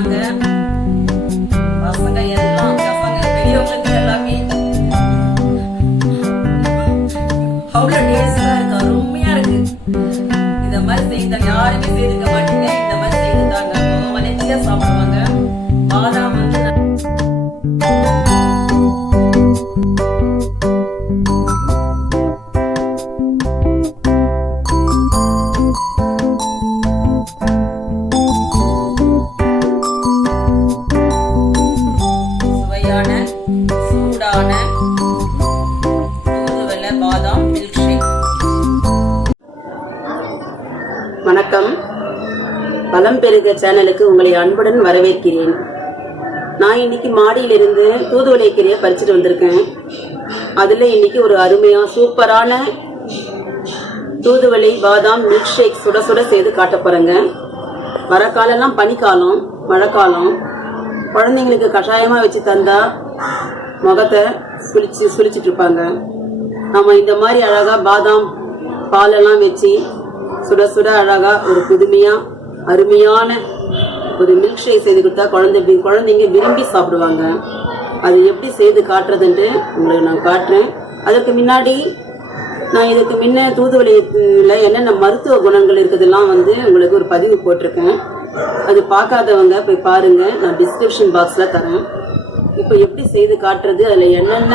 வாங்க. பசங்க எல்லாம் பெரியவங்களுக்கு எல்லாமே அவ்வளவு டேஸ்டா இருக்கு, அருமையா இருக்கு. இந்த மாதிரி செய்த யாருமே செய்திருக்க மாட்டீங்க. இந்த மாதிரி செய்து தாங்க மலைச்சியா சாப்பிடுவாங்க. பாதாம் வந்து சூடான தூதுவளை பாதாம் மில்க் ஷேக். வணக்கம், பலம் பெருக சேனலுக்கு உங்களை அன்புடன் வரவேற்கிறேன். நான் இன்னைக்கு மாடியிலிருந்து தூதுவளை கீரையை பறிச்சுட்டு வந்திருக்கேன். அதுல இன்னைக்கு ஒரு அருமையா சூப்பரான தூதுவளை பாதாம் மில்க் ஷேக் சுட சுட செய்து காட்ட போறேங்க. வர காலம்லாம் பனிக்காலம், மழைக்காலம். குழந்தைங்களுக்கு கஷாயமா வச்சு தந்தா முகத்தை சுழிச்சிட்டு இருப்பாங்க. நம்ம இந்த மாதிரி அழகா பாதாம் பாலெல்லாம் வச்சு சுட சுட அழகா ஒரு புதுமையா அருமையான ஒரு மில்க் ஷேக் செய்து கொடுத்தா குழந்தைங்க விரும்பி சாப்பிடுவாங்க. அது எப்படி செய்து காட்டுறதுன்ட்டு உங்களுக்கு நான் காட்டுறேன். அதுக்கு முன்னாடி நான் இதுக்கு முன்ன தூதுவளையில என்னென்ன மருத்துவ குணங்கள் இருக்குதெல்லாம் வந்து உங்களுக்கு ஒரு பதிவு போட்டிருக்கேன். அது பார்க்காதவங்க போய் பாருங்க, நான் டிஸ்கிரிப்ஷன் பாக்ஸ்ல தரேன். இப்போ எப்படி செய்து காட்டுறது, அதுல என்னென்ன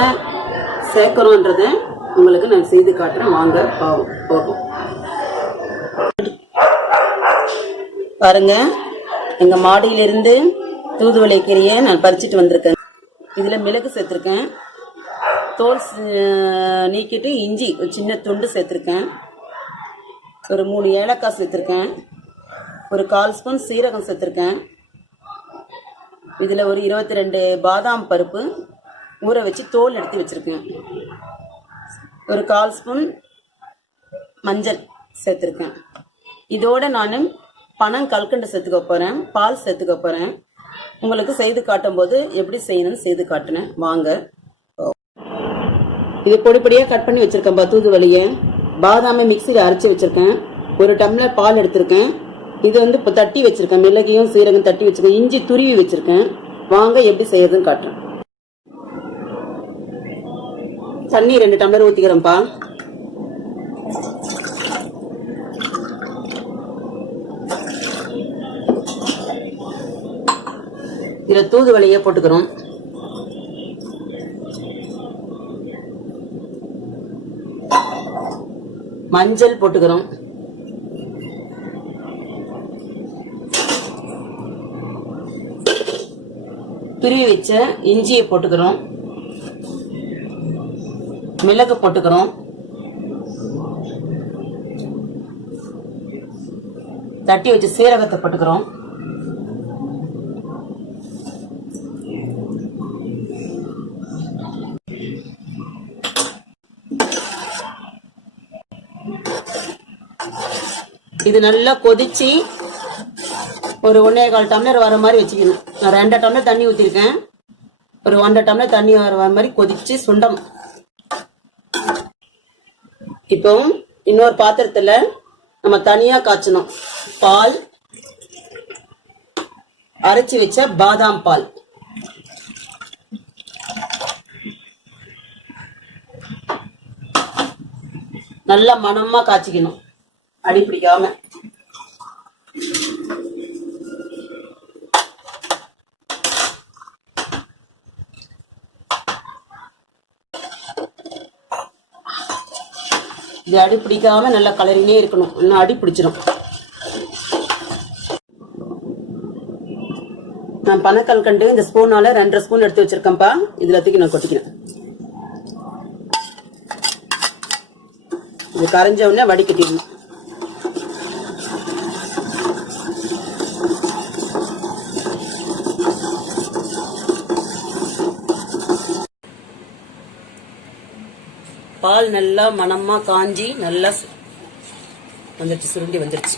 சேர்க்கிறோன்றத உங்களுக்கு நான் செய்து காட்டுறேன். வாங்க போகும். பாருங்க, எங்க மாடியிலிருந்து தூதுவளை கீரையை நான் பறிச்சுட்டு வந்திருக்கேன். இதுல மிளகு சேர்த்திருக்கேன், தோல் நீக்கிட்டு இஞ்சி ஒரு சின்ன துண்டு சேர்த்திருக்கேன், ஒரு 3 ஏலக்காய் சேர்த்திருக்கேன், ஒரு 1/4 ஸ்பூன் சீரகம் சேர்த்திருக்கேன். இதுல ஒரு 22 பாதாம் பருப்பு ஊற வச்சு தோல் எடுத்து வச்சிருக்கேன். ஒரு 1/4 ஸ்பூன் மஞ்சள் சேர்த்திருக்கேன். இதோட நான் பனங்கல்கண்டு சேர்த்துக்க போறேன், பால் சேர்த்துக்க போறேன். உங்களுக்கு செய்து காட்டும் போது எப்படி செய்யணும்னு செய்து காட்டுனேன். வாங்க. இது பொடி பொடியா கட் பண்ணி வச்சிருக்கேன். தூதுவளைய பாதாமை மிக்சியில அரைச்சி வச்சிருக்கேன். 1 டம்ளர் பால் எடுத்திருக்கேன். இது வந்து இப்போ தட்டி வச்சிருக்கேன், மிளகையும் சீரகம் தட்டி வச்சிருக்கேன், இஞ்சி துருவி வச்சிருக்கேன். வாங்க எப்படி செய்யறதுன்னு காட்டுறேன். தண்ணி 2 டம்ளர் ஊத்திக்கிறேன்ப்பா. இதுல தூதுவளைய போட்டுக்கிறோம். மஞ்சள் போட்டுக்கிறோம். துருவி வச்ச இஞ்சியை போட்டுக்கிறோம். மிளகு போட்டுக்கிறோம். தட்டி வச்ச சீரகத்தை போட்டுக்கிறோம். இது நல்லா கொதிச்சு ஒரு 1.25 டம்ளர் வர மாதிரி வச்சுக்கணும். நான் 2 டம்ளர் தண்ணி ஊற்றிருக்கேன். ஒரு 1.5 டம்ளர் தண்ணி வர மாதிரி கொதிச்சு சுண்டணும். இப்போ இன்னொரு பாத்திரத்துல நம்ம தனியா காய்ச்சணும் பால், அரைச்சி வச்ச பாதாம் பால். நல்லா மணமா காய்ச்சிக்கணும், அடி பிடிக்காம. இது அடி பிடிக்காம நல்லா கலரினே இருக்கணும், இன்னும் அடி பிடிச்சிடும். நான் பனக்கல்கண்டு இந்த ஸ்பூனால 2.5 ஸ்பூன் எடுத்து வச்சிருக்கேன்ப்பா. இதுல தூக்கி நான் கொட்டிக்கிறேன். இது கரைஞ்ச உடனே வடிகட்டிடணும். பால் நல்லா மணமா காஞ்சி நல்லா வந்துருச்சு, சுருண்டி வந்துருச்சு.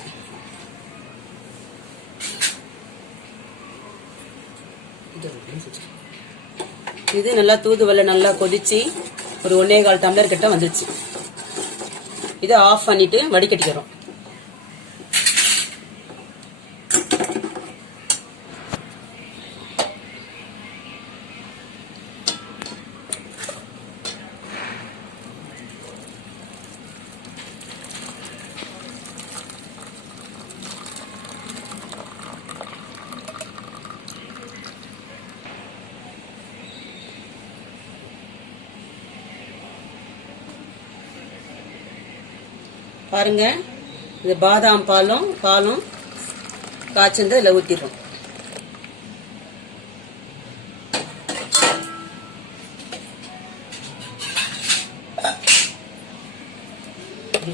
இது நல்லா தூதுவளை நல்லா கொதிச்சு ஒரு 1.25 டம்ளர் கிட்ட வந்துருச்சு. இதை ஆஃப் பண்ணிட்டு வடிகட்டிக்கிறோம். பாருங்க, இந்த பாதாம் பாலும் காய்ச்சந்து இதில் ஊற்றிடுறோம்.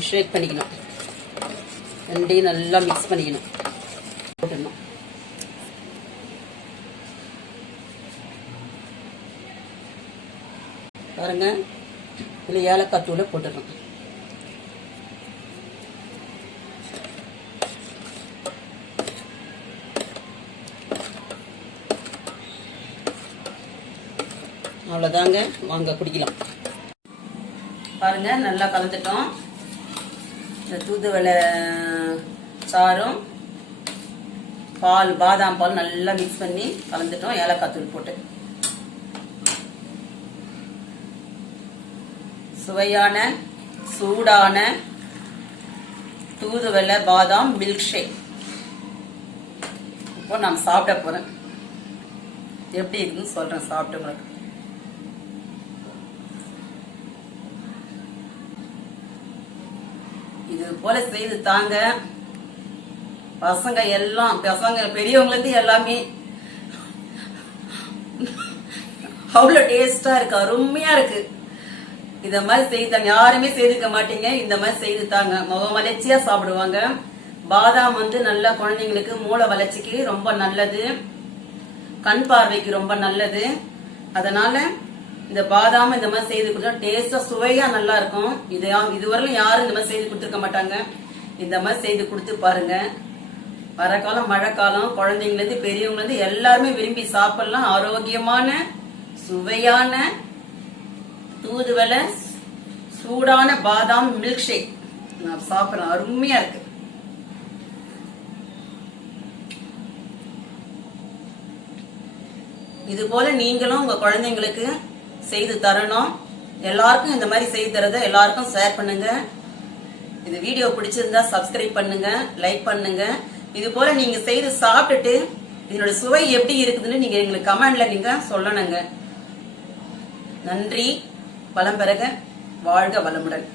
ஷேக் பண்ணிக்கணும், ரெண்டையும் நல்லா மிக்ஸ் பண்ணிக்கணும். போட்டுடணும். பாருங்க, இதில் ஏலக்காய் தூளை போட்டுடணும். அவ்வளோதாங்க, வாங்க குடிக்கலாம். பாருங்க, நல்லா கலந்துட்டோம். இந்த தூதுவளை சாறும் பாதாம் பால் நல்லா மிக்ஸ் பண்ணி கலந்துட்டோம். ஏலக்காய் தூள் போட்டு சுவையான சூடான தூதுவளை பாதாம் மில்க் ஷேக் இப்போ நான் சாப்பிட போறேன். எப்படி இருக்குன்னு சொல்றேன் சாப்பிட்டு உங்களுக்கு. இது போல செய்து தாங்க. பசங்க பெரியவங்களுக்கு எல்லாமே அவ்வளவு டேஸ்டா இருக்கு, அருமையா இருக்கு. இந்த மாதிரி செய்து தாங்க. யாருமே செய்திருக்க மாட்டீங்க. இந்த மாதிரி செய்து தாங்க, முக வளர்ச்சியா சாப்பிடுவாங்க. பாதாம் நல்லா குழந்தைங்களுக்கு மூளை வளர்ச்சிக்கு ரொம்ப நல்லது, கண் பார்வைக்கு ரொம்ப நல்லது. அதனால இந்த பாதாம் இந்த மாதிரி செய்து கொடுத்தா டேஸ்டா சுவையா நல்லா இருக்கும். இதுவரையிலும் யாரும் இந்த மாதிரி செய்து கொடுத்துருக்க மாட்டாங்க. இந்த மாதிரி செய்து கொடுத்து பாருங்க. வரக்காலம் மழைக்காலம் குழந்தைங்கள இருந்து பெரியவங்க இருந்து எல்லாருமே விரும்பி சாப்பிடலாம். ஆரோக்கியமான சுவையான தூதுவளை சூடான பாதாம் மில்க் ஷேக் நான் சாப்பிடுறேன், அருமையா இருக்கு. இது போல நீங்களும் உங்க குழந்தைங்களுக்கு செய்து தரணும். எல்லாருக்கும் இந்த மாதிரி செய்து தரத எல்லாருக்கும் ஷேர் பண்ணுங்க. இந்த வீடியோ பிடிச்சிருந்தா சப்ஸ்கிரைப் பண்ணுங்க, லைக் பண்ணுங்க. இது போல நீங்க செய்து சாப்பிட்டுட்டு இதனோட சுவை எப்படி இருக்குதுன்னு நீங்க எங்களுக்கு கமெண்ட்ல நீங்க சொல்லணுங்க. நன்றி. வளம் பெறுக, வாழ்க வளமுடன்.